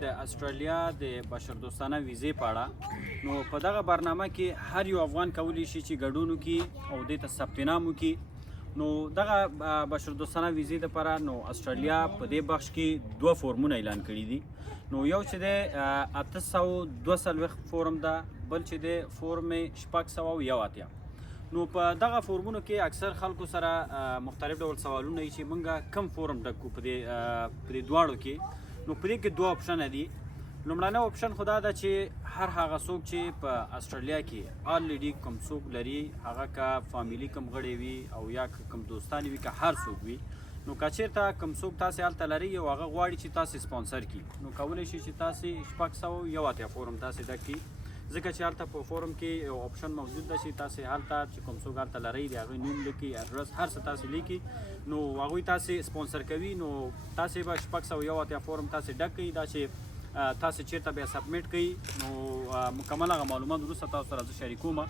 د استرالیا د بشردوستانه ویزې په اړه نو په دغه برنامه کې هر یو افغان کولی شي چې ګډون وکړي او دې ته ثبت نام وکړي. نو دغه بشردوستانه ویزې دپاره نو استرالیا په دې بخش کې 2 فورمونه اعلان کړي دي. نو یو چې دی 842 فورم ده، بل چې دی فورم 681. نو په دغه فورمونو کې اکثر خلکو سره مختلف ډول سوالونه چې موږ کم فورم ډکو په دې دواړو کې. نو په دې کې 2 اپشنه دي. لومړنی اپشن خو دا ده چې هر هغه څوک چې په استرالیا کې الریډي کوم څوک لري، هغه که فامیلي کوم غړی وي او یا کوم دوستان وي، که هر څوک وي، نو که چېرته کوم څوک تاسې هلته لري او هغه غواړي چې تاسې سپانسر کړي، نو کولی شي چې تاسې 681 فورم تاسې ډک کړي. ځکه چې هلته په فورم کې یو اپشن موجود ده چې تاسې هلته چې کوم څوک هلته لرئ د هغوی نوم لیکي، اډرس، هر څه تاسې لیکي، نو هغوی تاسې سپانسر کوي. نو تاسې به 681 فورم تاسې ډک کړئ. دا چې تاسې چېرته بیا سبمیټ کړئ نو مکمل هغه معلومات وروسته تاسو سره زه شریکوم.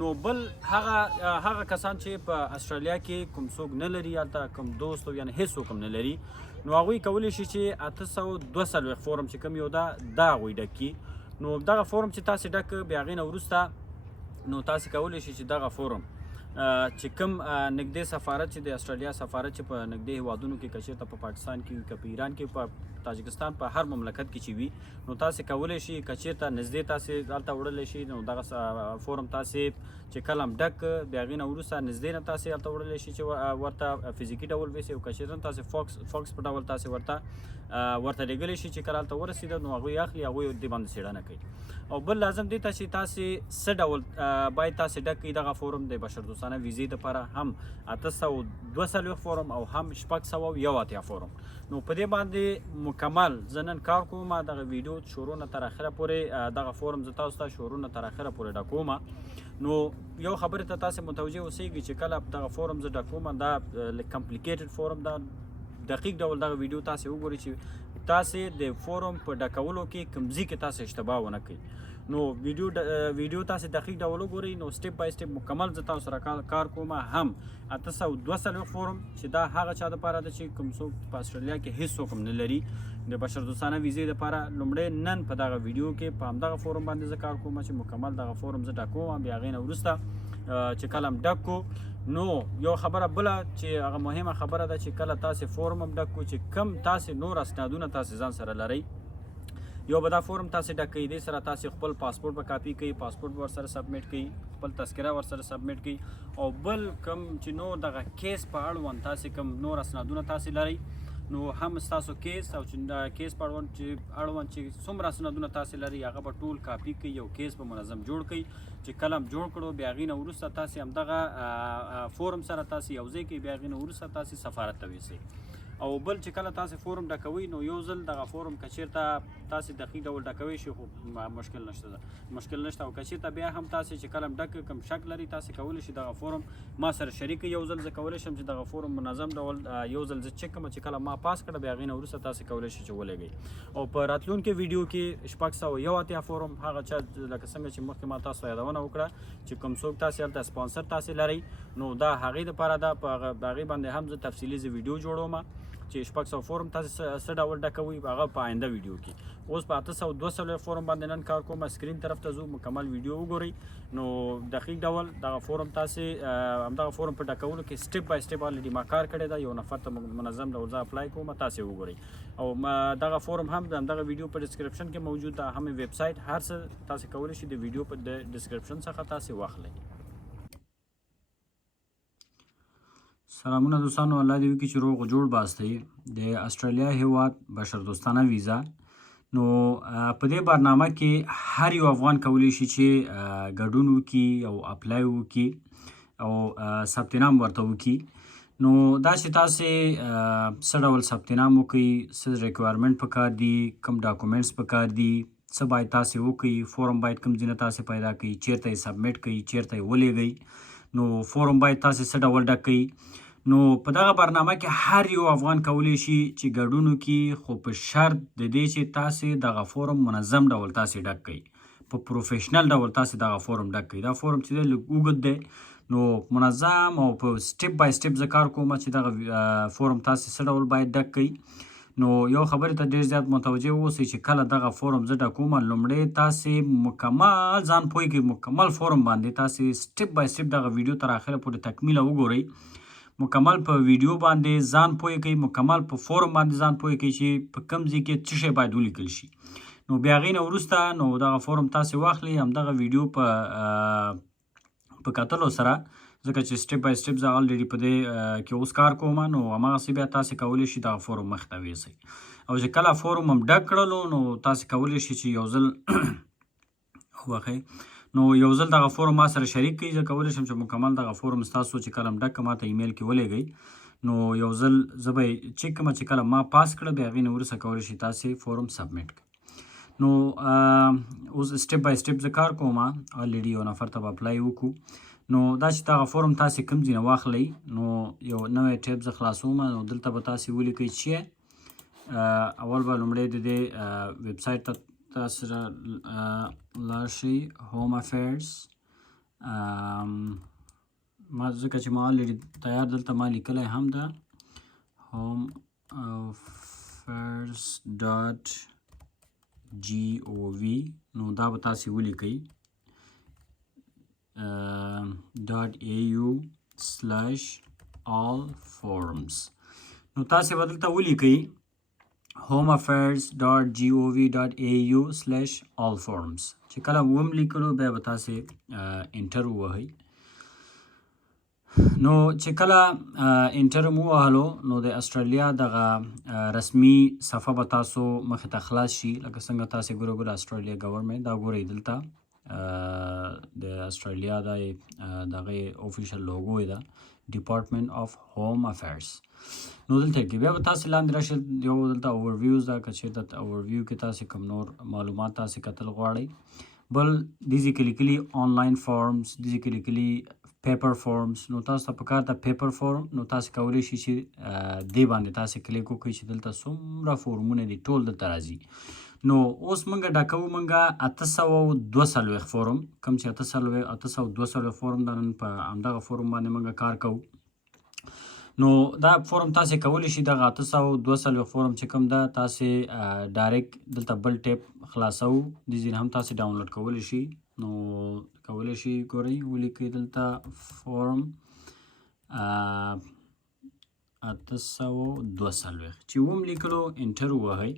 نو بل هغه کسان چې په استرالیا کې کوم څوک نه لري، هلته کوم دوست او یعنې هېڅ کوم نه لري، نو هغوی کولی شي چې 842 فورم چې کوم یو ده دا هغوی ډک کړي. نو دغه فورم چې تاسې ډک بیا هغې نه وروسته نو تاسې کولی شئ چې دغه فورم چې کوم نږدې سفارت چې د استرالیا سفارت چې په نږدې هیوادونو کې که چېرته په پاکستان کې وي، که په ایران کې، په تاجکستان، په هر مملکت کې چې وي، نو تاسې کولی شئ که چېرته نږدې تاسې هلته وړلی شئ نو دغه فورم تاسې چې کله هم ډک بیا هغې نه وروسته نږدې نه تاسې هلته وړلی شئ چې ورته فزیکي ډول ویسئ، او که چېرته تاسې فاکس په ډول تاسې ورته لیږلی شئ چې کله هلته ورسېده نو هغوی اخلي، هغوی دې باندې څېړنه کوي. او بل لازم دی ته چې تاسې څه ډول باید تاسې ډک کړئ دغه فورم د بشردوستانه ویزې دپاره، هم 842 فورم او هم 681 فورم. نو په دې باندې مکمل زه نن کار کوم. دغه ویډیو شروع نه تر اخره پورې دغه فورم زه تاسو ته شروع نه تر اخره پورې ډکوم. نو یو خبرې ته تاسې متوجه اوسئ چې کله دغه فورم زه ډکوم دا کمپلیکیټډ فورم ده، دقیق ډول دغه ویډیو تاسې وګورئ چې تاسې د فورم په ډکولو کې کوم ځای کې تاسې اشتباه ونه کړئ. نو ویډیو تاسې دقیق ډول وګورئ. نو سټپ بای سټپ مکمل زه تاسو سره کار کوم. هم 842 فورم چې دا هغه چا دپاره ده چې کوم څوک په استرالیا کې هېڅ څوک هم نه لري د بشردوستانه ویزې دپاره. لومړی نن په دغه ویډیو کې په همدغه فورم باندې زه کار کوم چې مکمل دغه فورم زه ډکوم. بیا هغې نه وروسته چې کله هم ډک کو نو یو خبره بله چې هغه مهمه خبره ده چې کله تاسې فورم هم ډک کو چې کم تاسې نور اسنادونه تاسې ځان سره لرئ، یو به دا فورم تاسې ډک کړئ، دې سره تاسې خپل پاسپورټ به کاپي کړئ، پاسپورټ به ورسره سبمیټ کړئ، خپل تذکره ورسره سبمیټ کړئ، او بل کوم چې نور دغه کیس په اړوند تاسې کوم نور اسنادونه تاسې لرئ نو هم ستاسو کیس او چې کیس په اړوند چې څومره اسنادونه تاسې لرئ هغه به ټول کاپي کړئ، یو کیس به منظم جوړ کړئ. چې کله هم جوړ کړو بیا هغې نه وروسته تاسې همدغه فورم سره تاسې یو ځای کړئ، بیا هغې نه وروسته تاسې سفارت ته ویسئ. او بل چې کله تاسې فورم ډکوئ نو یو ځل دغه فورم که چېرته تاسې دقیق ډول ډکوئ شي خو مشکل نشته، او که چېرته بیا هم تاسې چې کله هم ډک کوم شک لري تاسې کولی شئ دغه فورم ما سره شریک یو ځل زه کولی شم چې دغه فورم منظم ډول یو ځل زه چک کړم چې کله ما پاس کړه بیا هغې نه وروسته تاسې کولی شئ چې ولېږئ. او په راتلونکي ویډیو کې 681 فورم هغه چا لکه څنګه چې مخکې ما تاسو یادونه وکړه چې کوم څوک تاسې هلته سپانسر تاسې لرئ نو دا هغې دپاره ده. په هغې باندې هم زه تفصیلي ویډیو جوړوم چې 600 فورم تاسې څه ډول ډکوئ هغه په آینده ویډیو کې. اوس په 842 فورم باندې نن کار کوم. سکرین طرف ته ځو، مکمل ویډیو وګورئ. نو دقیق ډول دغه فورم تاسې همدغه فورم په ډکولو کې سټپ بای سټپ الریډي ما کار کړی ده، یو نفر ته منظم ډول زه اپلای کوم، تاسې وګورئ. او دغه فورم هم د همدغه ویډیو په ډسکرپشن کې موجود ده، هم ویب سایټ، هر څه تاسې کولی شئ د ویډیو په ډسکرپشن څخه تاسې واخلئ. سلامونه دوستانو، الله دې وکړي چې روغ جوړ باستئ. د استرالیا هیواد بشردوستانه ویزا نو په دې برنامه کې هر یو افغان کولی شي چې ګډون وکړي او اپلای وکړي او ثبت نام ورته وکړي. نو دا چې تاسې څه ډول ثبت نام وکړئ، څه ریکوایرمنټ پکار دي، کوم ډاکومنټس پکار دي، څه باید تاسې وکړئ، فورم باید کوم ځای نه تاسې پیدا کړئ، چیرته یې سبمیټ کړئ، چیرته یې ولېږئ، نو فورم باید تاسې څه ډول ډک کړئ. نو په دغه برنامه کې هر یو افغان کولی شي چې ګډون وکړي، خو په شرط د دې چې تاسې دغه فورم منظم ډول تاسې ډک کړئ، په پروفیشنل ډول تاسې دغه فورم ډک کړئ. دا فورم چې دی لږ اوږد دی نو منظم او په سټپ بای سټپ زه کار کوم چې دغه فورم تاسې څه ډول باید ډک کړئ. نو یو خبرې ته ډېر زیات متوجه اوسئ چې کله دغه فورم زه ډکوم لومړی تاسې مکمل ځان پوه کړئ مکمل فورم باندې تاسې سټپ بای سټپ دغه ویډیو تر اخره پورې تکمیله وګورئ مکمل په ویډیو باندې ځان پوه کړئ مکمل په فورم باندې ځان پوه کړئ چې په کوم ځای کې څه شی باید ولیکل شي نو بیا هغې نه وروسته نو دغه فورم تاسې واخلئ همدغه ویډیو په کتلو سره ځکه چې سټپ بای سټپ زه الریډي په دې کې اوس کار کوم نو هماغسې بیا تاسې کولی شئ دغه فورم مخې ته ویسئ او چې کله فورم هم ډک کړلو نو تاسې کولی شئ چې یو ځل وبخئ نو یو ځل دغه فورم ما سره شریک کړئ زه کولی شم چې مکمل دغه فورم ستاسو چې کله هم ډک کړه ماته ایمیل کې ولېږئ نو یو ځل زه به یې چک کړم چې کله ما پاس کړه بیا هغې نه وروسته کولی شئ تاسې فورم سبمیټ کړئ نو اوس سټپ بای سټپ زه کار کوم الریډي یو نفر ته به اپلای وکړو نو دا چې دغه فورم تاسې کوم ځای نه واخلئ نو یو نوی ټیب زه خلاصوم نو دلته به تاسې ولیکئ چې اول به لومړی د دې ویب سایټ ته تاسې لاړ شئ هوم افیرز ما ځکه چې ما الریډي تیار دلته ما لیکلی هم ده هوم افیرز ډاټ GOV نو دا به تاسې ولیکئ .au/all forums نو تاسې به دلته ولیکئ homeaffairs.gov.au/all forums چې کله وم لیکلو بیا به تاسې انټر ووهئ نو چې کله انټر مو ووهلو نو د استرالیا دغه رسمي صفحه به تاسو مخې ته خلاص شي لکه څنګه تاسې ګورئ استرالیا ګورنمنټ دا ګورئ دلته د استرالیا د دغه اوفیشل لوګو ده ډپارټمنټ اف هوم افیرز نو دلته کې بیا به تاسې لاندې راشئ یو دلته اوورویوز ده که چېرته اوورویو کې تاسې کوم نور معلومات تاسې کتل غواړئ بل دې کې لیکلي آنلاین فارمز دې کې لیکلي پیپر فارمز نو تاسو ته پکار ده پیپر فارم نو تاسې کولی شئ چې دې باندې تاسې کلیک وکړئ چې دلته څومره فورمونه دي ټول دلته راځي نو اوس موږ ډکوو موږ 842 فورم کوم چې 842 فورم دا نن په همدغه فورم باندې موږ کار کوو نو دا فورم تاسې کولی شئ دغه 842 فورم چې کوم ده تاسې ډایرکټ دلته بل ټیپ خلاصوو دې ځای هم تاسې ډاونلوډ کولی شئ نو کولی شئ ګورئ ولیکئ دلته فورم 842 چې وم لیکلو انټر ووهئ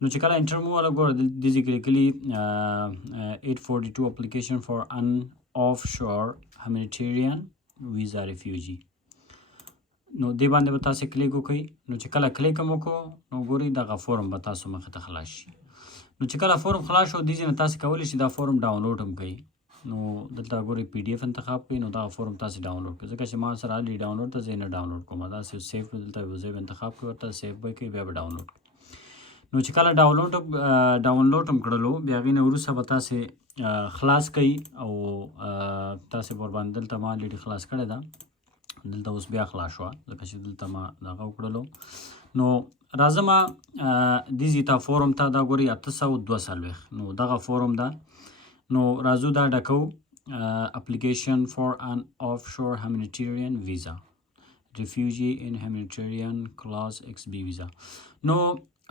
نو چې کله انټر مو ولا ګوره دې ځای کې لیکلي 842 اپلیکیشن فار ان آف شور هیومانیټیرین ویزا ریفیوجي نو دې باندې به تاسې کلیک وکړئ نو چې کله کلیک هم وکړو نو ګورئ دغه فورم به تاسو مخې ته خلاص شي نو چې کله فورم خلاص شو دې ځای نه تاسې کولی شئ دا فورم ډاونلوډ هم کوئ نو دلته ګورئ PDF انتخاب کړئ نو دغه فورم تاسې ډاونلوډ کړئ ځکه چې ما سره الریډي ډاونلوډ ته زه یې نه ډاونلوډ کوم دا سیف دلته یو ځای به انتخاب کړئ ورته سیف به کړئ بیا به ډاونلوډ کړئ نو چې کله ډاونلوډ هم کړلو بیا هغې نه وروسته به تاسې خلاص کوئ او تاسې ورباندې دلته ما الریډي خلاص کړې ده دلته اوس بیا خلاص شوه ځکه چې دلته ما دغه وکړلو نو راځم دې ځای ته فورم ته دا ګورئ 842 نو دغه فورم ده نو راځو دا ډکو اپلیکیشن فار ان آف شور هیومانیټیرین ویزا ریفیوجي ان هیومانیټیرین کلاس XB ویزا نو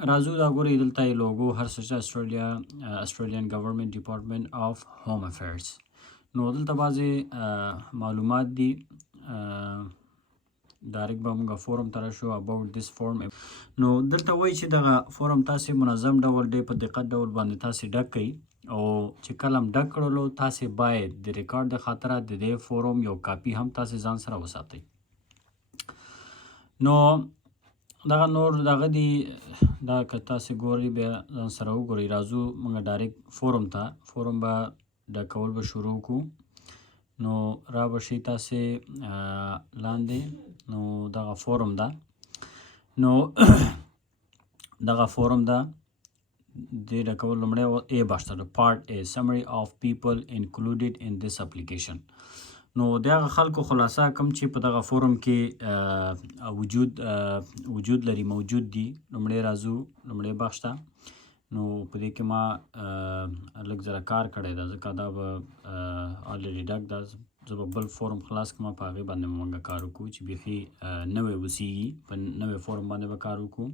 راځو دا ګورئ دلته یې لوګو هر څه استرالین ګورنمنټ ډپارټمنټ اف هوم افیرز نو دلته بعضې معلومات دي ډایرکټ به موږ فورم ته راشو اباوټ دیس فورم نو دلته وایي چې دغه فورم تاسې منظم ډول ډېر په دقت ډول باندې تاسې ډک کړئ او چې کله هم ډک کړلو تاسې باید د ریکارډ د خاطره د دې فورم یو کاپي هم تاسې ځان سره وساتئ نو دغه نور دغه دي دا که تاسې ګورئ بیا ځان سره وګورئ راځو موږ ډایرکټ فورم ته فورم به ډکول به شروع کړو نو را به شئ تاسې لاندې نو دغه فورم ده نو دغه فورم ده دې ډکول لومړی A باشته پارټ A summary of people included in this application نو د هغه خلکو خلاصه کوم چې په دغه فورم کې وجود لري موجود دي لومړی راځو لومړی بخش ته نو په دې کې ما لږ زره کار کړی ده ځکه دا به الریډي ډک ده زه به بل فورم خلاص کړم په هغې باندې موږ کار وکړو چې بیخي نوی اوسیږي په نوی فورم باندې به کار وکړو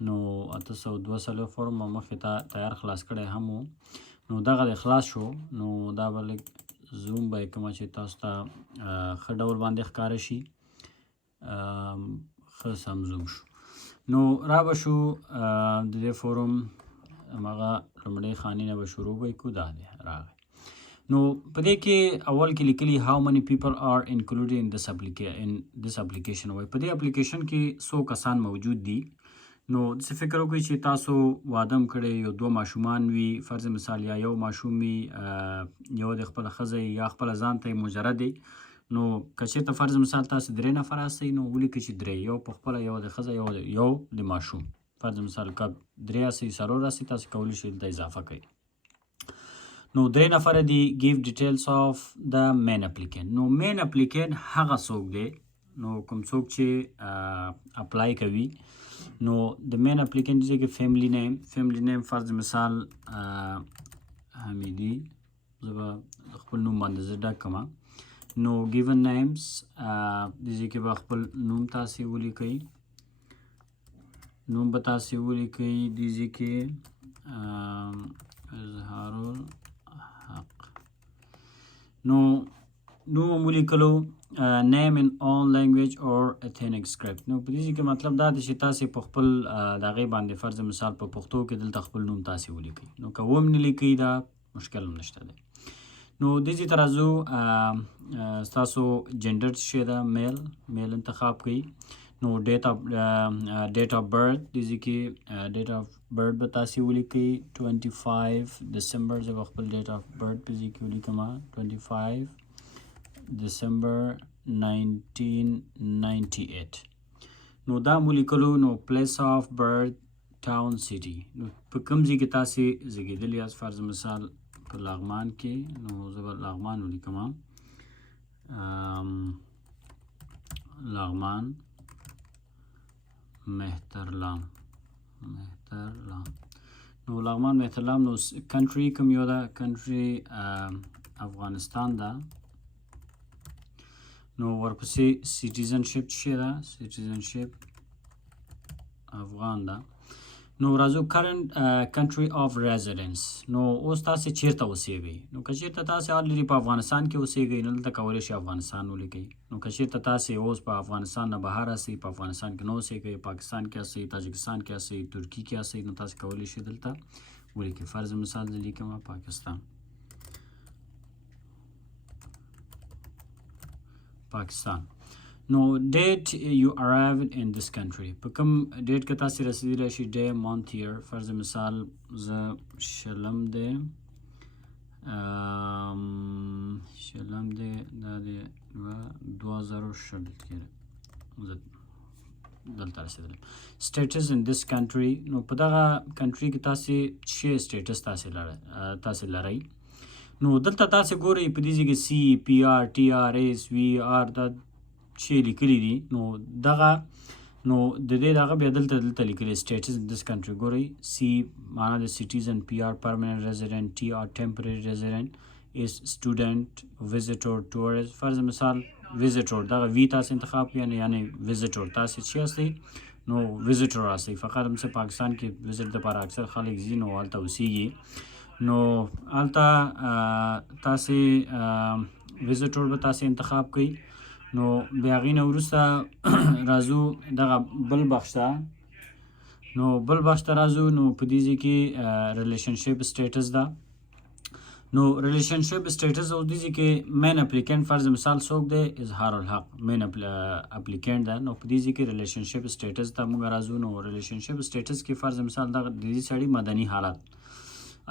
نو 802 فورم مخکې ته تیار خلاص کړی هم و. نو دغه د خلاص شو. نو دا به لږ زوم به یې کومه چې تاسو ته ښه ډول باندې ښکاره شي. ښه سم زوم شو. نو را به شو د دې فورم همغه لومړۍ خانې نه به شروع به یې کړو. دا دی راغی. نو په دې کې اول کې لیکلي how many people are included in this application. وایي په دې اپلیکیشن کې څو کسان موجود دي. نو داسې فکر وکړئ چې تاسو واده هم کړی، یو دوه ماشومان وي، فرض مثال یا یو ماشوم وي، یو د خپله ښځه یا خپله ځان ته یې مجرد دی. نو که چېرته فرض مثال تاسو 3 نفر هستئ نو ولیکئ چې 3، یو په خپله، یو د ښځه، یو د ماشوم. فرض مثال که 3 هستئ، 4 هستئ، تاسو کولی شئ دلته اضافه کړئ. نو 3 نفره دي. give details of the main applicant. نو main applicant هغه څوک دی، نو کوم څوک چې اپلای کوي. نو د main applicant دی کې family name فرض مثال حمیدي، زه به خپل نوم باندې زه ډک کړم. نو given names دې کې به خپل نوم تاسې ولیکئ، نوم به تاسې ولیکئ. دې کې اظهارالحق. نو نوم هم ولیکلو. name in all language or ethnic script. نو په دې کې مطلب دا دی چې تاسې په خپل د هغې باندې فرض مثال په پښتو کې دلته خپل نوم تاسې ولیکئ. نو که هم نه لیکئ دا مشکل هم نشته دی. نو دې ته راځو. ستاسو جنډر څه شی ده؟ میل انتخاب کړئ. نو ډیټ اف برث دې کې ډیټ اف برث به تاسې ولیکئ 25 ډسمبر. زه به خپل ډیټ اف برث په دې کې ولیکم 25 ډسمبر 1998. نو دا مو لیکلو. نو پلیس اف برث ټاون سیټي، نو په کوم ځای کې تاسې زیږېدلي یاست. فرض مثال په لغمان کې، نو زه به لغمان ولیکم. لغمان مهترلام. نو لغمان مهترلام. نو کنټري کوم یو ده؟ کنټري افغانستان ده. نو ورپسې سیټیزنشپ څه شی ده؟ سیټیزنشپ افغان ده. نو راځو کرنٹ کنټري اف ریزیډنس. نو اوس تاسې چیرته اوسیږئ؟ نو که چیرته تاسې الریډي په افغانستان کې اوسیږئ نو دلته کولی شئ افغانستان ولیکئ. نو که چیرته تاسې اوس په افغانستان نه بهر هستئ، په افغانستان کې نه اوسیږئ، پاکستان کې هستئ، تاجکستان کې هستئ، ترکیې کې هستئ، نو تاسې کولی شئ دلته ولیکئ. فرض مثال زه لیکم پاکستان. نو ډیټ یو arrived in this country. په کوم ډیټ کې تاسې رسیدلی راشي؟ ډے، month، year. فرض مثال زه شلم دی دا دی 2006 کې زه دلته رسېدلم. سټیټس ان دس کنټري. نو په دغه کنټري کې تاسې څه سټیټس تاسې لرئ. نو دلته تاسې ګورئ په دې ځای کې سی، پی آر، ټي آر، ایس، وي آر دا چې لیکلي دي. نو دغه نو د دې دغه بیا دلته لیکلي سټیټس ان دس کنټري. ګورئ سی معنا د سیټیزن، پی آر پرمننٹ ریزیډنٹ، ټي آر ټیمپرری ریزیډنٹ، ایس سټوډنټ، ویزیټور، ټورست. فرض مثال ویزیټور دغه وی تاسې انتخاب کړئ، یعنی ویزیټور تاسې چې هستئ نو ویزیټور هستئ. فقط همڅه پاکستان کې ویزیټ دپاره اکثر خلک ځي نو هلته اوسیږي. نو هلته تاسې ویزیټور به تاسې انتخاب کړئ. نو بیا هغې نه وروسته راځو دغه بل بخش ته. نو بل بخش ته راځو. نو په دې ځای کې ریلیشنشپ سټیټس ده. نو ریلیشنشپ سټیټس او دې ځای کې مین اپلیکینټ فرض مثال څوک دی؟ اظهارالحق مین اپلیکینټ ده. نو په دې ځای کې ریلیشنشپ سټیټس ته موږ راځو. نو ریلیشنشپ سټیټس کې فرض مثال دغه د دې سړي مدني حالت،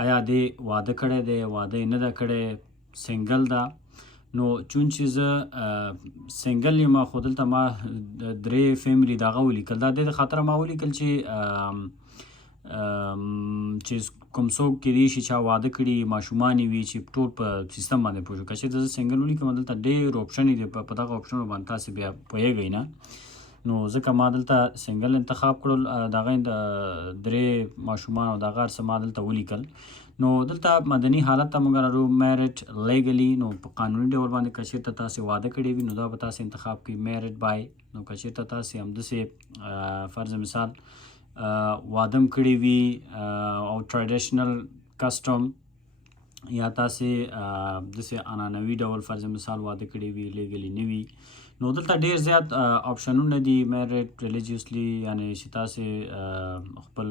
آیا دې واده کړی دی، واده یې نه ده کړی، سنګل ده. نو چون چې زه سنګل یم خو دلته ما 3 فیملی دغه ولیکل. دا د خاطره ما ولیکل چې کوم څوک کېدای شي چا واده کړي، ماشومان یې وي چې ټول په سیستم باندې پوه شو. که چېرته زه سنګل ولیکم دلته ډېر اوپشن دي، په دغه اوپشنونو باندې تاسې بیا پوهېږئ نه. نو ځکه ما دلته سنګل انتخاب کړل، د هغې د 3 ماشومان او دغه هر څه ما دلته ولیکل. نو دلته مدني حالت ته موږ راځو میرټ لیګلي. نو په قانوني ډول باندې که چېرته تاسې واده کړی وي نو دا به تاسې انتخاب کړئ میرټ بای. نو که چېرته تاسې همداسې فرض مثال وادم کړی وي او ټریډیشنل کسټم یا تاسې داسې عنعنوي ډول فرض مثال واده کړی وي لیګلي نه وي نو دلته ډېر زیات آپشنونه دي میریډ ریلیجیسلی یعنی چې تاسې خپل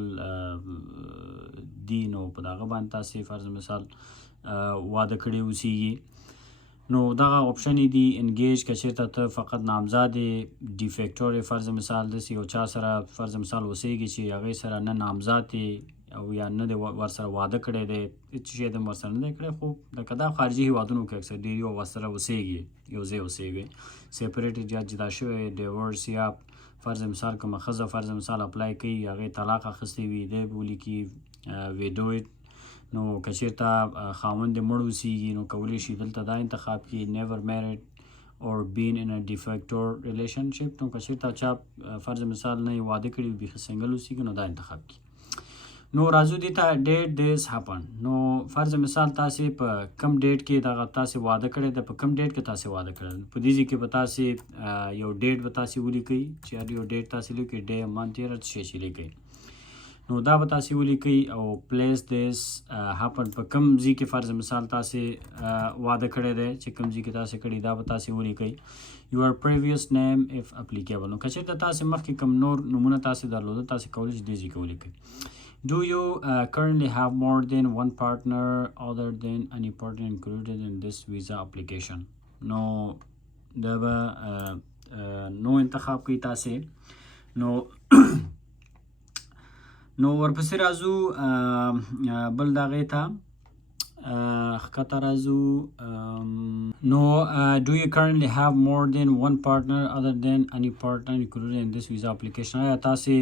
دین او په دغه باندې تاسې فرض مثال واده کړی اوسیږي نو دغه آپشن دي انګیج که چېرته ته فقط نامزاد ډي فیکټور فرض مثال داسې یو چا سره فرض مثال اوسیږي چې هغې سره نه نامزاد او یا نه دی ورسره واده کړی دی هېڅ شی د ورسره نه دی کړی خو لکه دا خارجي هېوادونو کې اکثر ډېر یو ورسره اوسیږي یو ځای اوسیږي سیپریټډ یا جدا شوی ډیورس یا فرض مثال کومه ښځه فرض مثال اپلای کوي هغې طلاق اخیستی وي دی به ولیکي ویډویډ نو که چېرته خاوند یې مړ اوسیږي نو کولی شي دلته دا انتخاب کړي نیور میریډ اور بین ان ا ډیفیکټور ریلیشنشپ نو که چېرته چا فرض مثال نه یې واده کړي وي بیخي سنګل اوسیږي نو دا انتخاب کړي نو راځو دې ته ډیټ دیز هپن نو فرض مثال تاسې په کم ډیټ کې دغه تاسې واده کړی ده په کم ډیټ کې تاسې واده کړی ده په دې ځای کې به تاسې یو ډیټ به تاسې ولیکئ چې هر یو ډیټ تاسې لیکئ ډے منت یې هر شی چې لیکئ نو دا به تاسې ولیکئ او پلیس دیز هپن په کم ځای کې فرض مثال تاسې واده کړی دی چې کم ځای کې تاسې کړي دا به تاسې ولیکئ یور پریویس نیم اف اپلیکیبل نو که چېرته تاسې مخکې کم نور نومونه تاسې درلوده تاسې کولی شئ دې ځای کې ولیکئ Do you currently have more than one partner other than any partner included in this visa application? No, دا به نو انتخاب کوي تاسې نو نو ورپسې راځو بل دغې ته ښکته راځو نو do you currently have more than one partner other than any partner included in this visa application آیا تاسې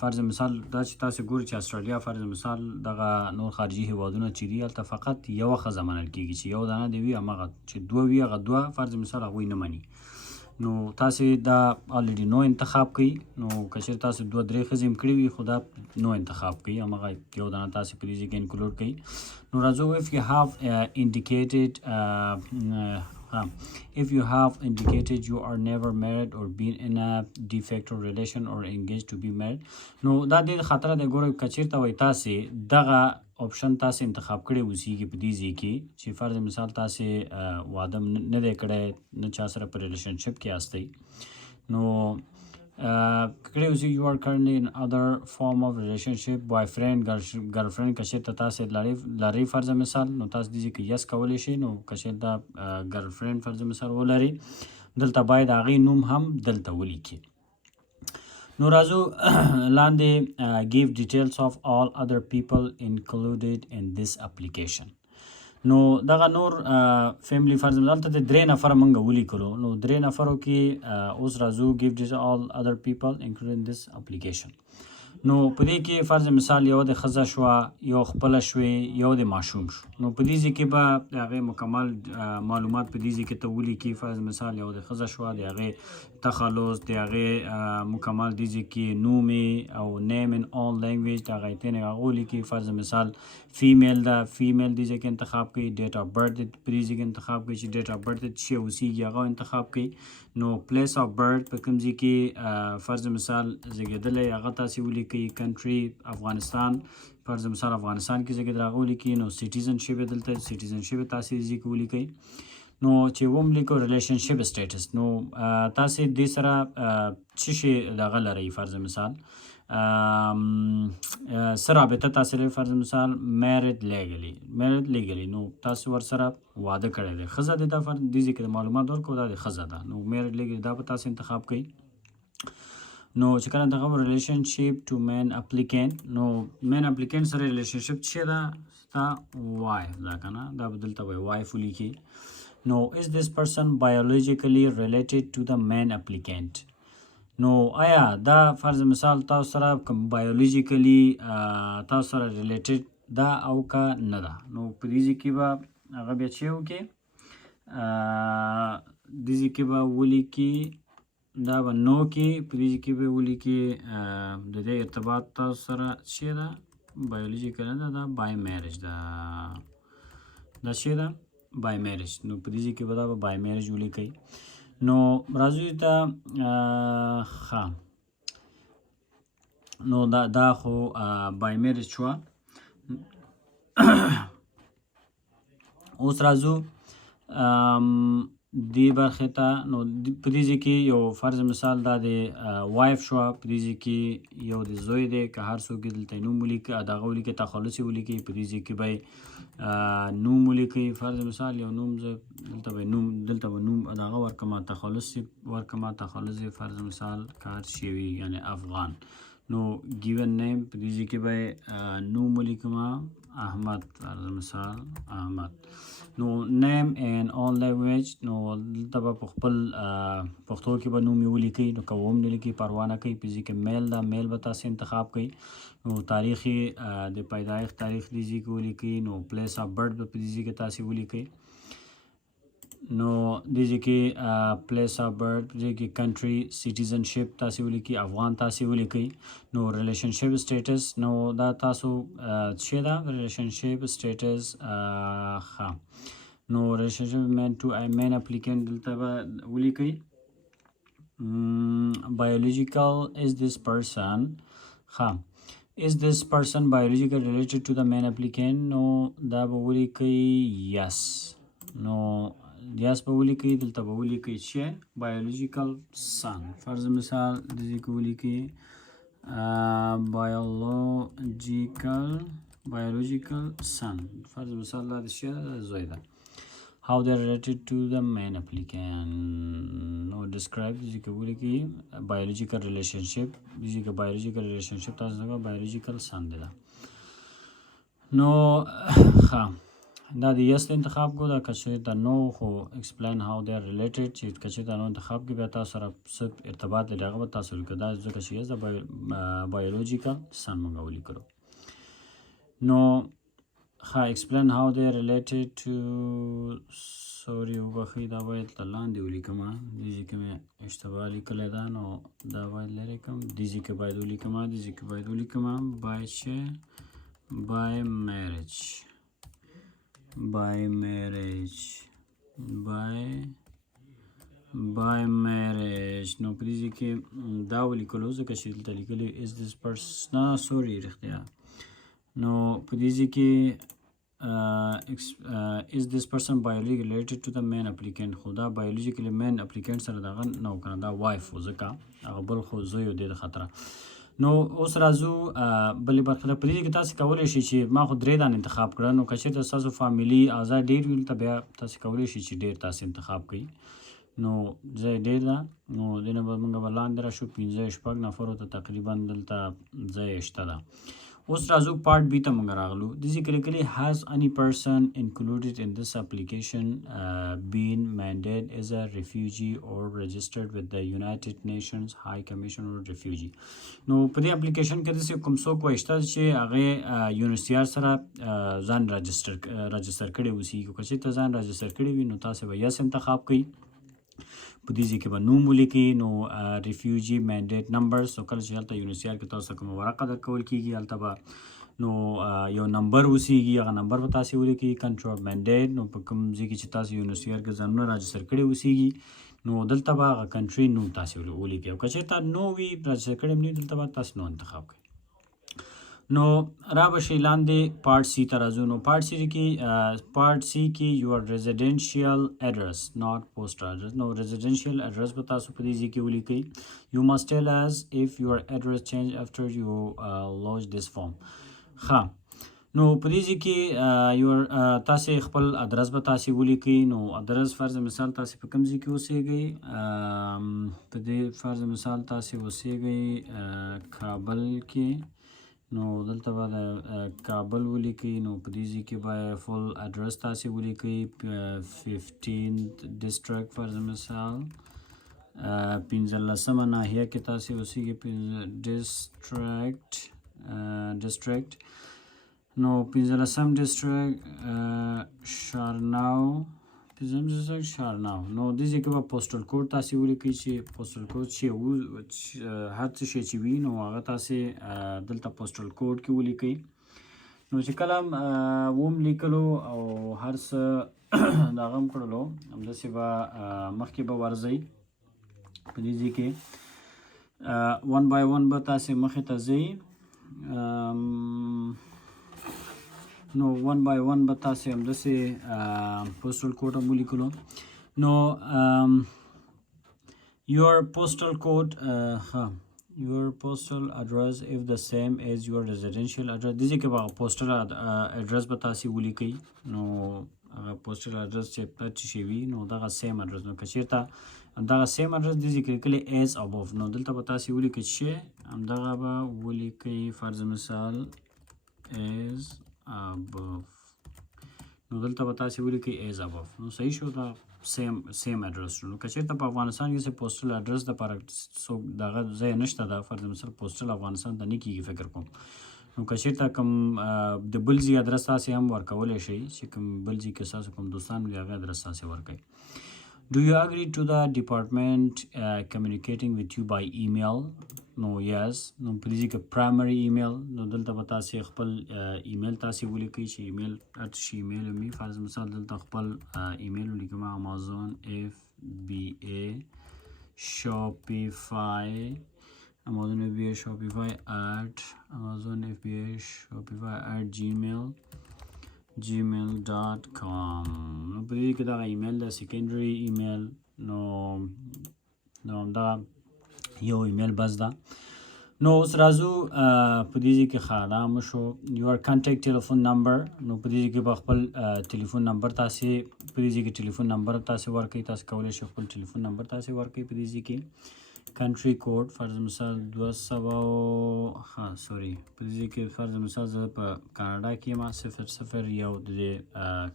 فرض مثال دا چې تاسې ګورئ چې استرالیا فرض مثال دغه نور خارجي هېوادونه چې دي هلته فقط یوه ښځه منل کېږي چې یو دانه دې وي همغه چې دوه وي هغه دوه فرض مثال هغوی نه مني نو تاسې دا الریډي نو انتخاب کوئ نو که چېرې تاسې دوه درې ښځې هم کړي وي خو دا نو انتخاب کوئ همغه یو دانه تاسې په دې ځای کې انکلوډ کوئ نو راځو if you have indicated you are never married or been in a de facto relation or engaged to be married نو دا دې خاطره دی ګورئ که چېرته وایي تاسې دغه آپشن تاسې انتخاب کړی اوسیږي په دې ځای کې چې فرض مثال تاسې واده نه دی کړی نه چا سره په ریلیشنشپ کې یاستئ نو کړی اوسیږي یو آر کرنټلی ان ادر فارم آف ریلیشنشپ بای فرینډ ګرل فرینډ که چېرته تاسې لرئ فرض مثال نو تاسې دې ځای کې یس کولی شئ نو که چېرته ګرل فرینډ فرض مثال ولرئ دلته باید هغې نوم هم دلته ولیکي نو راځو لاندې give details of all other people included in this application نو دغه نور فیملی فرض مثال ته درې نفره موږ ولیکلو نو درې نفرو کې اوس راځو give details all other people included in this application نو په دې کې فرض مثال یو د ښځه شوه یو خپله شوې یو د ماشوم شو نو په دې ځای کې به د هغې مکمل معلومات په دې ځای کې ته ولیکي فرض مثال یو د ښځه شوه د هغې تخلص د هغې مکمل دې ځای کې نوم او نیم ان آل لینګویج د هغه تین هغه ولیکي فرض مثال فیمیل ده فیمیل دې ځای کې انتخاب کوي ډیټ آف برث په دې ځای کې انتخاب کوي چې ډیټ آف برث چې اوسیږي هغه انتخاب کوي نو پلیس آف برث په کوم ځای کې فرض مثال زیږېدلی هغه تاسې ولیکئ کنټري افغانستان فرض مثال افغانستان کې زیږېدلی هغه ولیکئ نو سیټیزنشپ یې دلته سیټیزنشپ یې تاسې دې ځای کې ولیکئ نو چې وم لیکو ریلیشنشپ سټیټس نو تاسې دې سره څه شی دغه لرئ فرض مثال څه رابطه تاسې لرئ فرض مثال میریډ لیګلي نو تاسې ورسره واده کړی دی ښځه دی دا فرض دې ځای کې د معلومات ورکړو دا د ښځه ده نو میریډ لیګلي دا به تاسې انتخاب کوئ نو چې کله انتخاب ریلیشنشپ ټو مین اپلیکینټ نو مین اپلیکینټ سره ریلیشنشپ څه ده ستا وایف ده که نه دا به دلته وایي وایف ولیکي نو is this person biologically related to the main applicant نو آیا دا فرض مثال تاسو سره کوم بایولوژیکلی تاسو سره ریلیټډ ده او که نه ده نو په دې ځای کې به هغه بیا چې وکړي دې ځای کې به ولیکي دا به نو کې په دې ځای کې به ولیکي د دې ارتباط تاسو سره څه ده بایولوژیکل نه ده بای میریج ده دا څه ده بای میریج نو په دې ځای کې به دا به بای میریج ولیکئ نو راځو ته ښه نو دا خو بای میریج شوه. اوس راځو دې برخې ته. نو په دې ځای کې یو فرض مثال دا د وایف شوه، په دې ځای کې یو د زوی دی، که هر څوک یې دلته نوم ولیکي، دغه ولیکي، تخلص یې ولیکي، په دې ځای کې به نوم ولیکي. فرض مثال یو نوم زه دلته به نوم دغه ورکړم، تخلص یې ورکړم، تخلص یې فرض مثال کار شوي یعنی افغان. نو ګیون نیم په دې ځای کې به نوم ولیکم احمد، فرض مثال احمد. نو نیم اینڈ آن لینګویج، نو دلته به په خپل پښتو کې به نوم یې ولیکئ. نو که هم نه لیکئ پروا نه کوي، په دې کې میل ده، میل به تاسې انتخاب کړئ. نو تاریخ د پیدایښت تاریخ دې ځای کې ولیکئ. نو پلیس آف برث به په دې ځای کې تاسې ولیکئ. نو دې ځای کې پلیس آف برث، دې کې کنټري سټیزنشپ تاسې ولیکئ، افغان تاسې ولیکئ. نو ریلیشنشپ سټیټس، نو دا تاسو څه ده ریلیشنشپ سټیټس ښه. نو ریلیشنشپ مین ټو مین اپلیکینټ دلته به ولیکئ. بایولوژیکل از دس پرسن ښه. Is this person biologically related to the main applicant؟ نو دا به ولیکئ yes. نو یس به ولیکئ، دلته به ولیکئ چې بایولوژیکل سن، فرض مثال دې کې ولیکئ بایولوژیکل سن، فرض مثال دا د څه زوی ده. how they are related to the main applicant. نو describe دې کې ولیکئ biological relationship، دې کې biological relationship تاسو څنګه biological son دی. نو ښه دا د یس انتخاب کو، دا کچې د نو خو explain how they are related، چې کچې د نو انتخاب کې بیا تاسو سره څه ارتباط لري هغه به تاسو ولیکئ. دا ځکه چې یس د biological son موږ ولیکلو. نو ښه explain how they are related to سوري وبخئ دا باید لاندې ولیکم، دې ځای کې مې اشتباه لیکلی ده، نو دا باید لرې کړم، دې ځای کې باید ولیکم، دې ځای کې باید ولیکم by marriage. by marriage. نو په دې ځای کې دا ولیکلو ځکه چې دلته لیکلي is this person سوري رښتیا. نو په دې ځای کې is this person biologically related to the main applicant، خو دا biologically main applicant سره دغه نه وکړه، دا وایف و ځکه هغه بل خو زوی و دی د خطره. نو اوس راځو بلې برخې ته. په دې کې تاسې کولی شئ چې ما خو 3 دانې انتخاب کړه، نو که چېرته ستاسو فامیلي اعضا ډېر وي نو بیا تاسې کولی شئ چې ډېر تاسې انتخاب کړئ. نو ځای ډېر ده، نو دې نه به موږ به لاندې راشو 5-6 نفرو ته تقریبا دلته ځای شته ده. اوس راځو پارت بي ته موږ راغلو. دې کې لیکلي has any person included in this application been mandated as a refugee or registered with the United Nations High Commission on Refugee. نو په دې اپلیکیشن کې داسې کوم څوک وایشته چې هغې UNHCR سره ځان راجسټر کړی اوسېږي. که چېرته ځان راجسټر کړی وي نو تاسې به یس انتخاب کوئ. په دې ځای کې به نوم ولیکئ. نو ریفیوجي مینډیټ نمبرز، نو کله چې هلته UNHCR کې تاسو ته کومه ورقه درکول کېږي هلته به نو یو نمبر اوسېږي، هغه نمبر به تاسې ولیکئ. کنټرول مینډیټ، نو په کوم ځای کې چې تاسو UNHCR کې ځانونه راجسټر کړي اوسېږي نو دلته به هغه کنټري نوم تاسې ولیکئ. او که چېرته نو وي راجسټر کړی هم نه وي دلته به تاسې نو انتخاب کړئ. نو را به شئ لاندې پارت سی ته راځو. نو پارت سی کې یور ریزیډنشیل ایډرس ناٹ پوسټ ایډرس. نو ریزیډنشیل ایډرس به تاسو په دې ځای کې ولیکئ. یو مسټ ټیل اس اف یور ایډرس چینج افټر یو لوج دس فارم. ښه نو په دې ځای کې تاسې خپل ادرس به تاسې ولیکئ. نو ادرس فرض مثال تاسې په کوم ځای کې اوسېږئ، په دې فرض مثال تاسې اوسېږئ کابل کې، نو دلته به د کابل ولیکئ. نو په دې ځای کې به فل اډرس تاسې ولیکئ. 15 ډسټرکټ فرض مثال 15مه ناحیه کې تاسې اوسېږئ ډسټرکټ. نو 15م ډسټرکټ شارناو. نو دې ځای کې به پوسټل کوډ تاسې ولیکئ چې پوسټل کوډ چې هر څه شی چې وي نو هغه تاسې دلته پوسټل کوډ کې ولیکئ. نو چې کله هم لیکلو او هر څه د هغه هم کړلو همداسې به مخکې به ورځئ. په دې ځای کې ون بای ون به تاسې مخې ته ځئ. نو ون بای ون به تاسې همداسې پوسټل کوډ هم ولیکلو. نو your postal code your postal address if the same as your residential address. دې کې به postal address به تاسې ولیکئ. نو هغه postal address چې پټ شي وي نو دغه same address. نو که چېرته همدغه same address دې کې لیکلي as above نو دلته به تاسې ولیکئ چې همدغه به ولیکئ فرض مثال as above. نو دلته به تاسې ولیکئ as above. نو صحیح شو دا سیم اډرس شو. نو که چېرته په افغانستان کې څه پوسټل اډرس دپاره څوک دغه ځای نشته ده فرض مثال پوسټل افغانستان ته نه کېږي فکر کوم. نو که چېرته کوم د بل ځای ادرس تاسې هم ورکولی شئ چې کوم بل ځای کې ستاسو کوم دوستان وي هغه ادرس تاسې ورکوئ. Do you agree to the department communicating with you by email? No, yes. نو په دې کې پرایمري ایمیل نو دلته به تاسې خپل ایمیل تاسې ولیکئ چې ایمیل هر شي ایمیل وي. فرض مثال دلته خپل ایمیل ولیکم امازون FBA Shopify Amazon FBA Shopify at Amazon FBA Shopify at gmail.com. نو په دې کې دغه ایمیل د سیکنډري ایمیل نو همدا یو ایمیل بس ده. نو اوس راځو په دې کې دا مو شو یور کانټیکټ ټلیفون نمبر. نو په دې کې به خپل ټلیفون نمبر تاسې په دې کې ټلیفون نمبر تاسې ورکوئ. تاسې کولی شئ خپل ټلیفون نمبر تاسې ورکوئ په دې کې. کنټري کوډ فرض مثال 200 په دې کې فرض مثال زه په کاناډا کې یم 001 د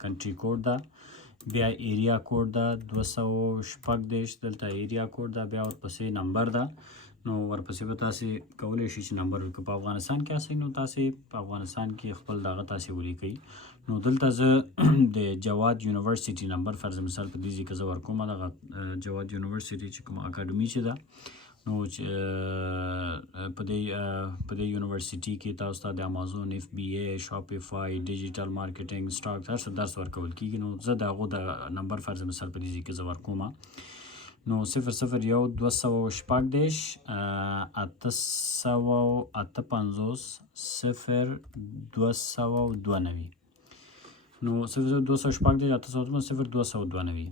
کنټري کوډ ده. بیا ایریا کوډ ده 236 دلته ایریا کوډ ده. بیا ورپسې نمبر ده. نو ورپسې به تاسې کولی شئ چې نمبر ولیکئ. په افغانستان کې یاستئ نو تاسې په افغانستان کې خپل دغه تاسې ولیکئ. نو دلته زه د جواد یونیورسټي نمبر فرض مثال په دې ځای کې زه ورکوم. دغه جواد یونیورسټي چې کومه اکاډمي چې ده نو په دې یونیورسټي کې تاسو ته د امازون FBA شاپیفای ډیجیټل مارکیټینګ سټاک هر څه درس ورکول کېږي. نو زه د هغو د نمبر فرض مثال په دې ځای کې زه ورکوم. نو 001 216 858 0292 نو 00216 858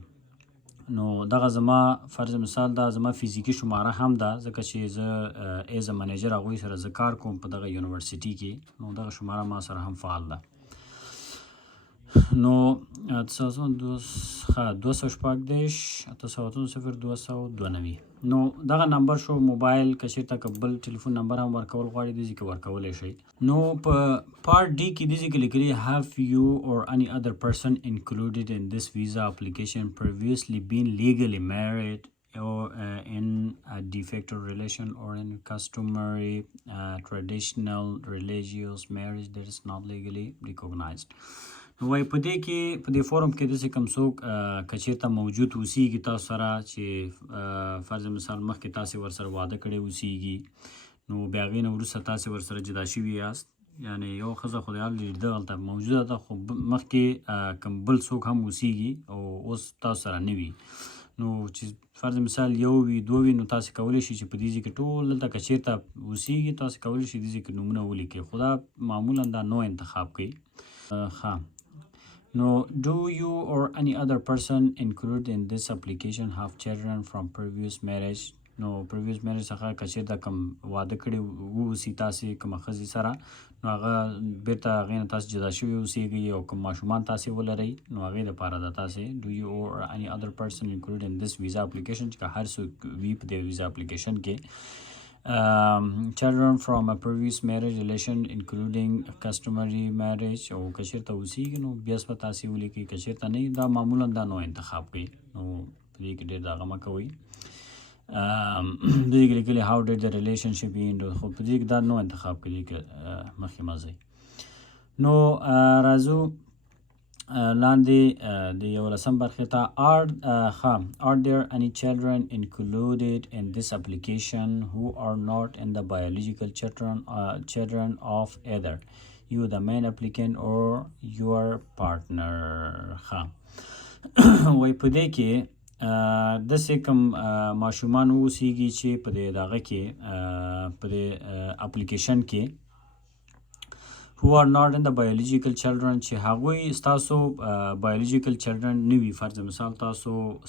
نو دغه زما فرض مثال دا زما فزیکی شماره هم ده ځکه چې زه ایز ا منیجر هغوی سره زه کار کوم په دغه یونیورسټي کې. نو دغه شماره ما سره هم فعال ده. نو 216 نو دغه نمبر شو. موبایل که چېرته که بل ټلیفون نمبر هم ورکول غواړي دې ځای کې ورکولی شئ. نو په پارټ ډي کې دې ځای کې لیکلي have you or any other person included in this visa application previously been legally married or in a de facto relation or in customary traditional religious marriage that is not legally recognized. نو وایي په دې کې په دې فورم کې داسې کوم څوک که چېرته موجود اوسیږي تاسو سره چې فرض مثال مخکې تاسې ورسره واده کړی اوسیږي نو بیا هغې نه وروسته تاسې ورسره جدا شوي یاست یعنې یو ښځه خو د حال دلته موجوده ده خو مخکې کوم بل څوک هم اوسیږي او اوس تاسو سره نه وي نو چې فرض مثال یو وي دوه وي نو تاسې کولی شئ چې په دې ځای کې ټول دلته که چېرته اوسیږي تاسې کولی شئ دې ځای کې نومونه ولیکئ خو دا معمولا دا نو انتخاب کوي. ښه No, do you or any other person included in this application have children from previous marriage? No, previous marriage څخه که چېرته کوم واده کړی واوسي تاسې کومه ښځې سره نو هغه بېرته هغې نه تاسې جدا شوي اوسېږئ او کوم ماشومان تاسې ولرئ نو هغې دپاره ده تاسې do you or any other person included in this visa application چې که هر څوک وي په دې ویزا اپلیکیشن کې children from a previous marriage relation including customary marriage او که چېرته اوسیږي نو بیا به تاسې ولیکئ که چېرته نه دا معمولا دا نو انتخاب کوي نو په دې کې ډېر دغه مه کوئ. دې کې لیکلي how did the relationship end خو په دې کې دا نو انتخاب کوي که مخکې مه ځئ. نو راځو لاندې د 11 برخې ته are there any children included in this application who are not in the biological children of either you the main applicant or your partner. وای په دې کې داسې کوم ماشومان اوسیږي چې په دې دغه کې په دې اپلیکیشن کې who are not in the biological children چې هغوی ستاسو biological children نه وي. فرض مثال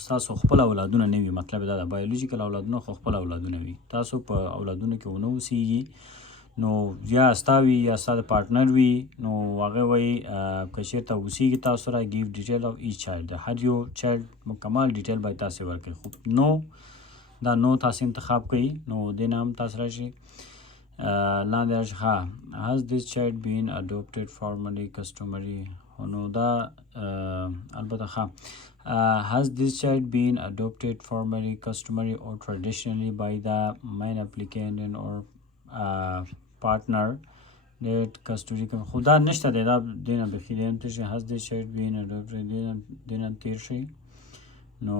ستاسو خپل اولادونه نه وي، مطلب دا ده biological اولادونه خو خپل اولادونه وي، تاسو په اولادونو کې ونه اوسیږي نو یا ستا وي یا ستا د پارټنر وي نو هغه وایي که چېرته اوسیږي تاسو سره give detail of each child، د هر یو چایلډ مکمل ډیټیل باید تاسې ورکړئ. خو نو دا نو تاسې انتخاب کړئ نو دې نه هم تاسو راشي لاندې راشي. ها has this child been adopted formally customary نو دا البته ها has this child been adopted formally customary or traditionally by the main applicant or partner that custody خو دا نشته دی، دا دې نه بېخي دی هم تېر شي. has this child been adopted دې نه تېر شي نو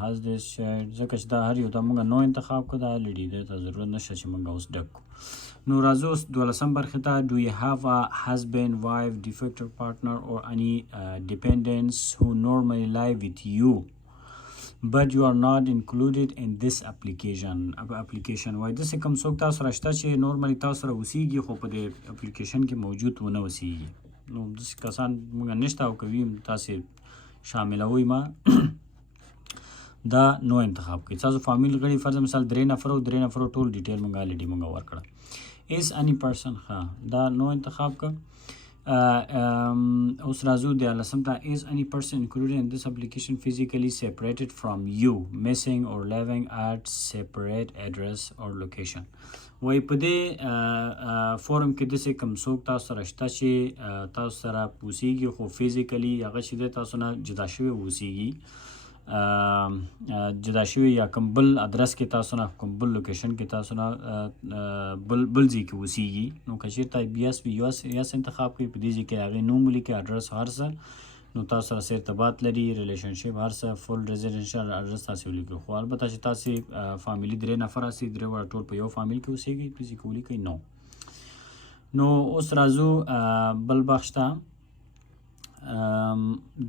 has this child ځکه چې دا هر یو دا موږ نو انتخاب کړو، دا الریډي دی ته ضرورت نشته چې موږ اوس ډک کړو. نو راځو اوس 12 برخې ته. do you have a husband, wife, defector partner or any dependents who normally live with you but you are not included in this application وای داسې کوم څوک تاسو سره شته چې نورمالي تاسو سره اوسیږي خو په دې اپلیکیشن کې موجود ونه اوسیږي نو داسې کسان موږ نشته او کوي تاسې شاملوئ ما دا نو انتخاب کړئ. تاسو فامیل غړي فرض مثال 3 نفر او 3 نفر ټول ډیټیل موږ الریډي موږ ورکړه. is any person دا نو انتخاب کړه. اوس راځو د لسم ته is any person included in this application physically separated from you, missing or living at separate address or location. وای په دې فورم کې داسې کوم څوک تاسو سره شته چې تاسو سره اوسیږي خو فزیکلی هغه چې دی تاسو نه جدا شوی اوسیږي جدا شوی یا کوم بل ادرس کې تاسو نه کوم بل لوکیشن کې تاسو نه بل ځای کې اوسیږي نو که چېرته یس انتخاب کړئ په دې ځای کې هغې نوم ولیکئ اډرس هر څه نو تاسو سره ارتباط لري ریلیشنشپ هر څه فل ریزیډنشل اډرس تاسې ولیکئ. خو البته چې تاسې فامیلي 3 نفر هستئ 3 واړه ټول په یو فامیل کې اوسیږئ په دې کې ولیکئ نو. اوس راځو بل بخش ته.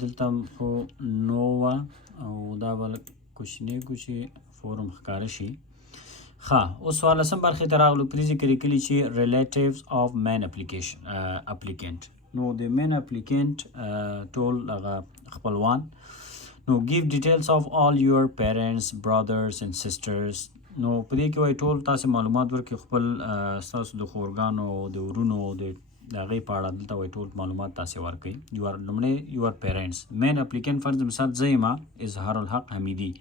دلته خو نو وه او دا بل کوچنی فورم ښکاره شي. اوس 14 برخې ته راغلو. په دې کې لیکلي چې ریلیټیوز آف مین اپلیکینټ نو د مین اپلیکینټ ټول هغه خپلوان نو give details of all your parents, brothers and sisters نو په دې کې وایي ټول تاسې معلومات ورکړئ خپل ستاسو د خورګانو د ورونو د هغې په اړه دلته وایي ټول معلومات تاسې ورکړئ. لومړی یور پیرنټس مین اپلیکینټ فرض مثال زه یم اظهار الحق حمیدي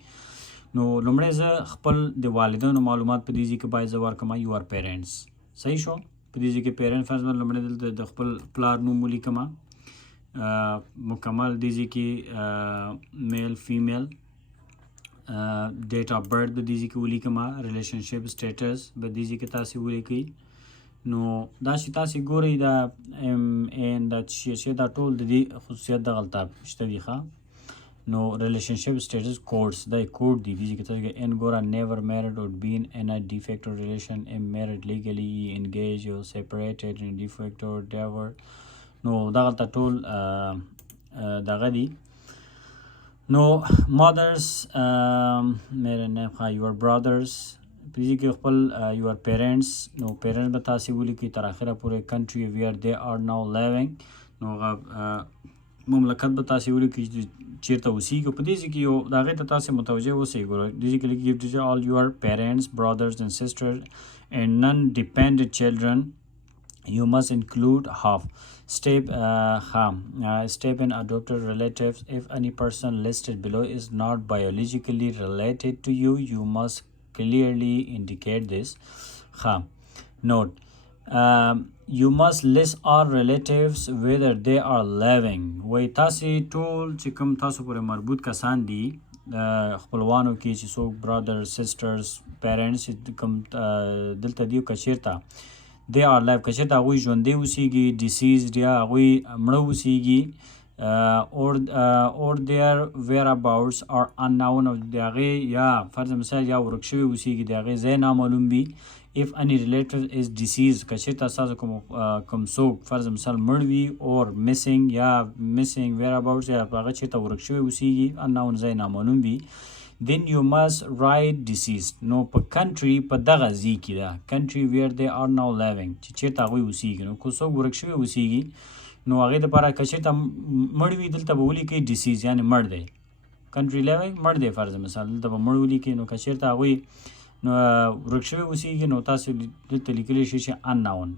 نو لومړی زه خپل د والدینو معلومات په دې ځای کې باید زه ورکړم یور پیرنټس صحیح شو. په دې ځای کې پیرنټ فرض لومړی دلته د خپل پلار نوم ولیکم مکمل دې ځای کې میل فیمیل ډیټ اف برث به دې ځای کې ولیکم ریلیشنشپ سټیټس به دې ځای کې تاسې ولیکئ نو دا چې تاسې ګورئ دا ان دا چې دا ټول د دې خصوصیت دغلته شته دي نو ریلیشنشپ سټیټس کوډس دا کوډ دي دي چې تاسو ان ګوره نیور میرډ اور بین ان ا ډیفیکټو ریلیشن ام میرډ لیګلی انګیج او سیپریټډ ان ډیفیکټو ډیور نو دغلته ټول دغه دي نو مادرس میرے نه یور برادرس په دې کې خپل یور پیرنټس نو پیرنټس به تاسې ولیکئ تر اخره پورې کنټري ویر دے آر ناو لیوینګ نو هغه مملکت به تاسې ولیکئ چې چېرته اوسیږي په دې ځای کې یو د هغې ته تاسې متوجه اوسئ ګوره دې ځای کې لیکي all your parents, brothers and sisters and non-dependent children you must include half step in adopted relatives if any person listed below is not biologically related to you you must clearly indicate this. Note you must list all relatives whether they are living وای تاسې ټول چې کوم تاسو پورې مربوط کسان دي خپلوانو کې چې څوک برادر سسټرز پیرنټس کوم دلته دي که چېرته they are live که چېرته هغوی ژوندی اوسیږي ډیسیزډ یا هغوی مړه اوسیږي or their whereabouts are unknown of د هغې یا فرض مثال یا ورک شوي اوسیږي د هغې ځای نامعلوم وي if any relative is deceased که چېرته ستاسو کوم څوک فرض مثال مړ وي or missing یا missing whereabouts یا هغه چېرته ورک شوی اوسیږي unknown ځای نامعلوم وي then you must write deceased نو په country په دغه ځای کې ده country where they are now living چې چېرته هغوی اوسیږي نو که څوک ورک شوی اوسیږي نو هغې دپاره که چېرته مړ وي دلته به ولیکئ disease یعنې مړ دی country living مړ دی فرض مثال دلته به مړ ولیکئ نو که چېرته هغوی نو ورک شوی اوسیږي نو تاسو دلته لیکلی شئ چې unknown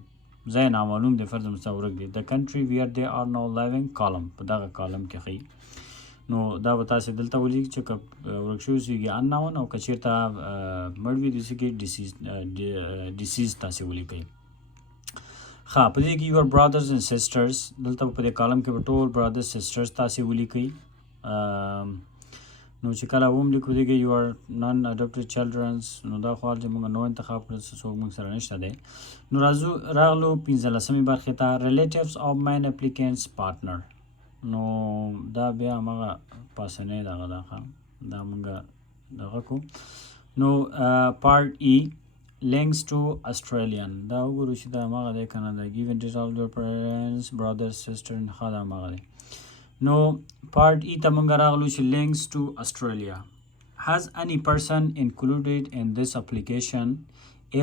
ځای نامعلوم دی فرض مثال ورک دی the country where they are now living column په دغه کالم کې ښیي نو دا به تاسې دلته ولیکئ چې که ورک شوی اوسیږي unknown او که چېرته مړ وي داسې کې disease تاسې ولیکئ ښه په دې کې your brothers and sisters دلته په دې کالم کې به ټول brothers sisters تاسې ولیکئ نو چې کله هم لیکو دی کې your non adopted children's نو دا خو چې موږ نو انتخاب کړل څوک موږ سره نشته دی نو راغلو 15مې برخې ته relatives of main applicants partner نو دا بیا هماغه پاسنۍ دغه ده دا موږ دغه کو نو part E links to Australian دا وګورو چې دا هماغه دی که نه ده given details of your parents brothers sister ښه دا هماغه دی نو part E ته موږ راغلو چې links to Australia has any person included in this application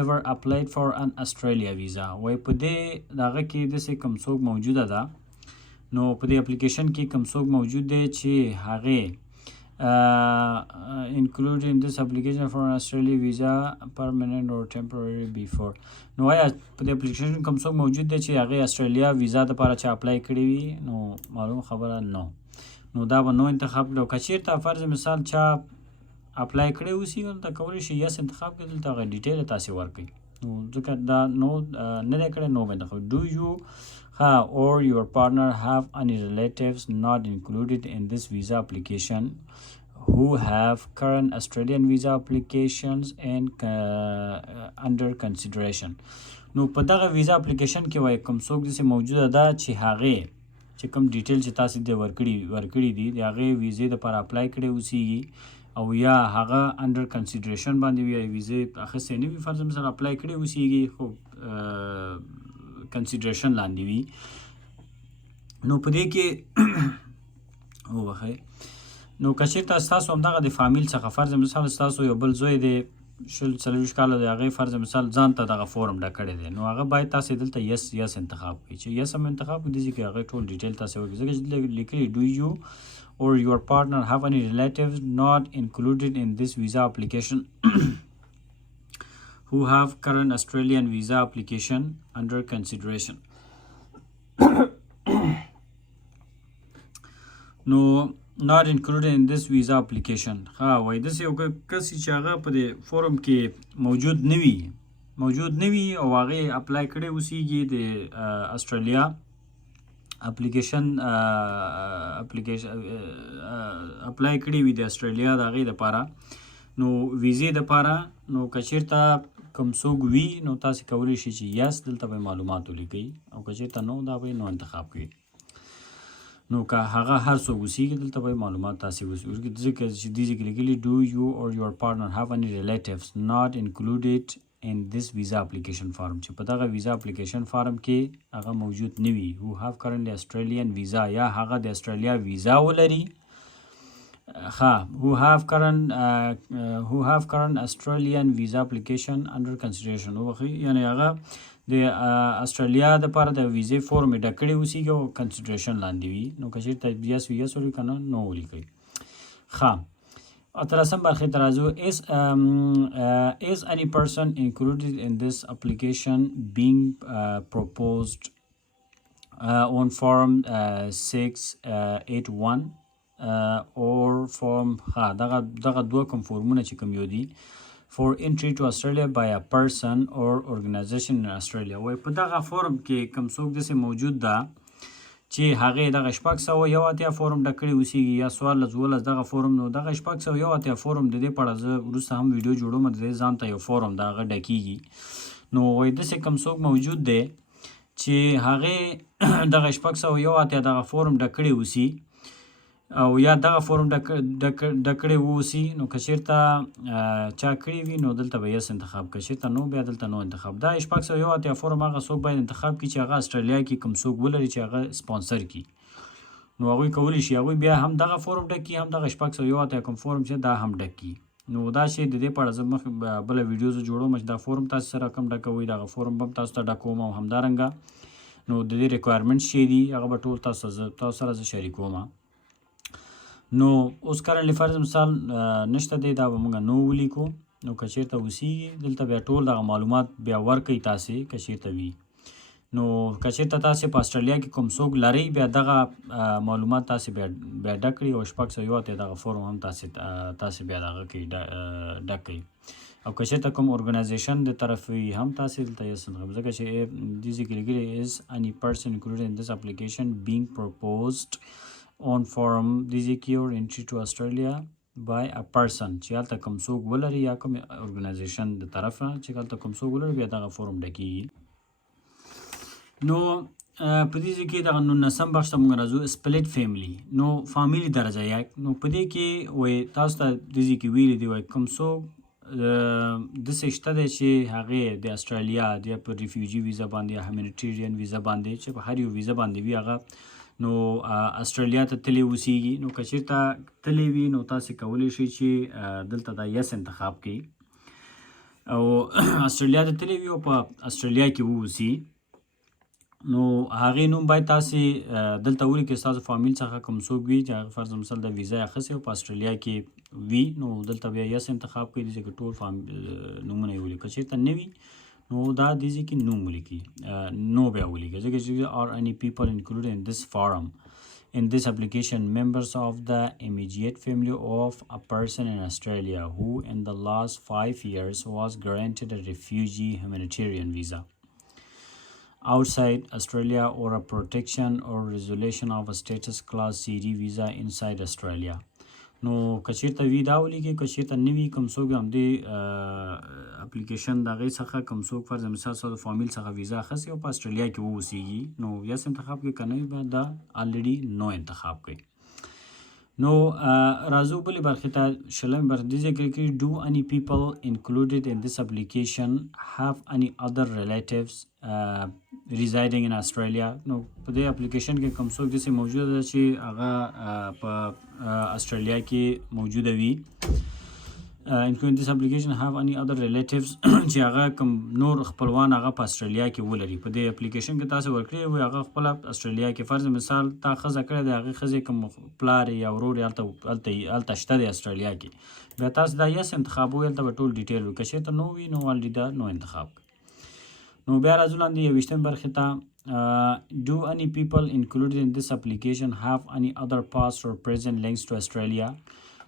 ever applied for an Australia visa وای په دې دغه کې داسې کوم څوک موجوده ده نو په دې اپلیکیشن کې کوم څوک موجود دی چې هغې included in this application for an Australia visa permanent or temporary before نو آیا په دې اپلیکیشن کوم څوک موجود دی چې هغې استرالیا ویزا دپاره چا اپلای کړی وي نو معلومه خبره نو دا به نو انتخاب کړو که چېرته فرض مثال چا اپلای کړی اوسي نو ته کولی شي یس انتخاب کړي دلته هغه ډیټیل تاسې ورکړئ نو ځکه دا نو نه دی کړی نو به انتخاب do you or your partner have any relatives not included in this visa application who have current Australian visa applications and under consideration نو په دغه ویزا اپلیکیشن کې وایي کوم څوک داسې موجوده ده چې هغې چې کوم ډیټیل چې تاسې دې ورکړي دي د هغې ویزې دپاره اپلای کړی اوسیږي او یا هغه انډر کنسیډریشن باندې وي یا ویزې اخیستی نه وي فرض مثلا اپلای کړی اوسیږي خو کنسیډریشن لاندې وي نو په دې کې وبخئ نو که چېرته ستاسو همدغه د فامیل څخه فرض مثال ستاسو یو بل زوی دی 40 کاله د هغې فرض مثال ځان ته دغه فورم ډک کړی دی نو هغه باید تاسې دلته یس انتخاب کړئ چې یس هم انتخاب کړئ داسې کې هغې ټول ډیټیل تاسې وکړئ ځکه چې لیکلي do you or your partner have any relatives not included in this visa application who have current Australian visa application under consideration no not included in this visa application وای داسې یو کس چې هغه په دې فورم کې موجود نه وي او هغې اپلای کړی اوسیږي د استرالیا اپلیکیشن اپلای کړی وي د استرالیا د هغې دپاره نو ویزې دپاره نو که چېرته کوم څوک وي نو تاسې کولی شئ چې یس دلته به معلومات ولیکئ او که چېرته نو دا به نو انتخاب کړئ نو که هغه هر څوک اوسیږي دلته به معلومات تاسې ځکه چې دې کې لیکلي do you or your partner have any relatives not included in this visa application form چې په دغه ویزا اپلیکیشن فارم کې هغه موجود نه وي who have currently Australian visa یا هغه د استرالیا ویزا ولري who have current Australian visa application under consideration یعنی هغه د استرالیا دپاره د ویزې فورم یې ډک کړی اوسیږي او کنسیډریشن لاندې وي نو که چېرته یس وي یس ولیکئ که نه نو ولیکئ ښه 18 برخې ته راځو is any person included in this application being proposed on form 681 or form دغه دوه کوم فورمونه چې کوم یو دي for entry to Australia by a person or organization in Australia وای په دغه فورم کې کوم څوک داسې موجود ده چې هغې دغه 681 فورم ډک کړی اوسیږي یا 14 دغه فورم نو دغه 681 فورم د دې په اړه زه وروسته هم ویډیو جوړوم د دې ځان ته یو فورم د هغه ډکیږي نو وای داسې کوم څوک موجود دی چې هغې دغه 681 دغه فورم ډک کړی اوسي او یا دغه فورم ډک کړی واوسي نو که چېرته چا کړی وي نو دلته به یس انتخاب کړي، چېرته نو بیا دلته نو انتخاب. دا 601 فورم هغه څوک باید انتخاب کړي چې هغه اسټرالیا کې کوم څوک ولري چې هغه سپانسر کړي. نو هغوی کولی شي هغوی بیا هم دغه فورم ډک کړي، هم دغه 601 کوم فورم چې دا هم ډک کړي. نو دا شی د دې په اړه زه بله ویډیو زه جوړوم چې دا فورم تاسو سره کوم ډکوئ، دغه فورم به هم تاسو ته ډکوم. او همدارنګه نو د دې ریکوایرمنټس چې دي هغه به ټول تاسو سره زه شریکوم. نو اوس کرنټلی فرض مثال نشته دی، دا به موږ نو ولیکو. نو که چېرته اوسیږي دلته بیا ټول دغه معلومات بیا ورکوي تاسې که چېرته وي. نو که چېرته تاسې په اسټرالیا کې کوم څوک لرئ بیا دغه معلومات تاسې بیا ډک کړي او 601 دغه فورم هم تاسې بیا دغه کې ډک کړئ. او که چېرته کوم ارګنایزیشن د طرف وي هم تاسې دلته یې ځکه چې دې ځای کې لیکلي is any person included in this application being proposed on forum secure entry to Australia by a person چې هلته کوم څوک ولري یا کوم ارګنایزیشن د طرفه چې هلته کوم څوک ولري بیا دغه فورم ډکېږي. نو په دې ځای کې دغه 19 بخش ته موږ راځو سپلټ فیملی. نو فامیلي درجه یک. نو په دې کې وایي تاسو ته دې ځای کې ویلي دي وایي کوم څوک داسې شته دی چې هغې د اسټرالیا د په ریفیوجي ویزه باندې یا هیومینیټیرین ویزه باندې چې په هر یو ویزه باندې وي هغه نو اسټرالیا ته تللی اوسیږي. نو که چېرته تللی وي نو تاسې کولی شئ چې دلته دا یس انتخاب کړئ او اسټرالیا ته تللی وي او په اسټرالیا کې واوسي. نو هغې نوم باید تاسې دلته ولیکئ ستاسو فامیل څخه کوم څوک وي چې هغه فرض مثال د ویزه یې اخیستې او په اسټرالیا کې وي نو دلته بیا یس انتخاب کړئ. دې ځای کې ټول نومونه یې ولیکئ. که چېرته نه وي نو دا دې ځای کې نوم ولیکي، نو بیا ولیکئ. ځکه چې are any people included in this forum in this application members of the immediate family of a person in Australia who in the last 5 years was granted a refugee humanitarian visa outside Australia or a protection or resolution of a status class CD visa inside Australia. نو که چېرته وي دا ولیکئ، که چېرته نه وي کوم څوک همدې اپلیکیشن د هغې څخه کوم څوک فرض مثال ستاسو فامیل څخه ویزه اخیستې او په اسټرالیا کې واوسیږي نو یس انتخاب کړئ، که نه وي بیا دا الریډي نو انتخاب کړئ. نو راځو بلې برخې ته. 20مې برخه دې ځای کې do any people included in this application have any other relatives residing in Australia. نو په دې اپلیکیشن کې کوم څوک داسې موجوده ده چې هغه په اسټرالیا کې موجوده وي. including this application have any other relatives چې هغه کوم نور خپلوان هغه په اسټرالیا کې ولري. په دې اپلیکیشن کې تاسو ورکړی وي هغه خپله اسټرالیا کې فرض مثال تا ښځه کړې د هغې ښځې کوم پلار یا ورور یې هلته شته دی اسټرالیا کې بیا تاسو دا یس انتخابوئ. هلته به ټول ډیټیل وي. که چېرته نو وي نو الریډي دا نو انتخاب کړئ. نو بیا راځو لاندې 21مې برخې ته. do any people included in this application have any other past or present links to Australia.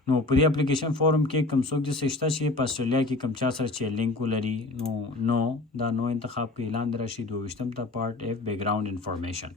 نو په دې اپلیکیشن فورم کې کوم څوک داسې شته چې په اسټرالیا کې کوم چا سره چې لینک ولري نو دا نو انتخاب کړئ. لاندې راشي 22 ته پارټ اف بیکګراوند انفارمیشن.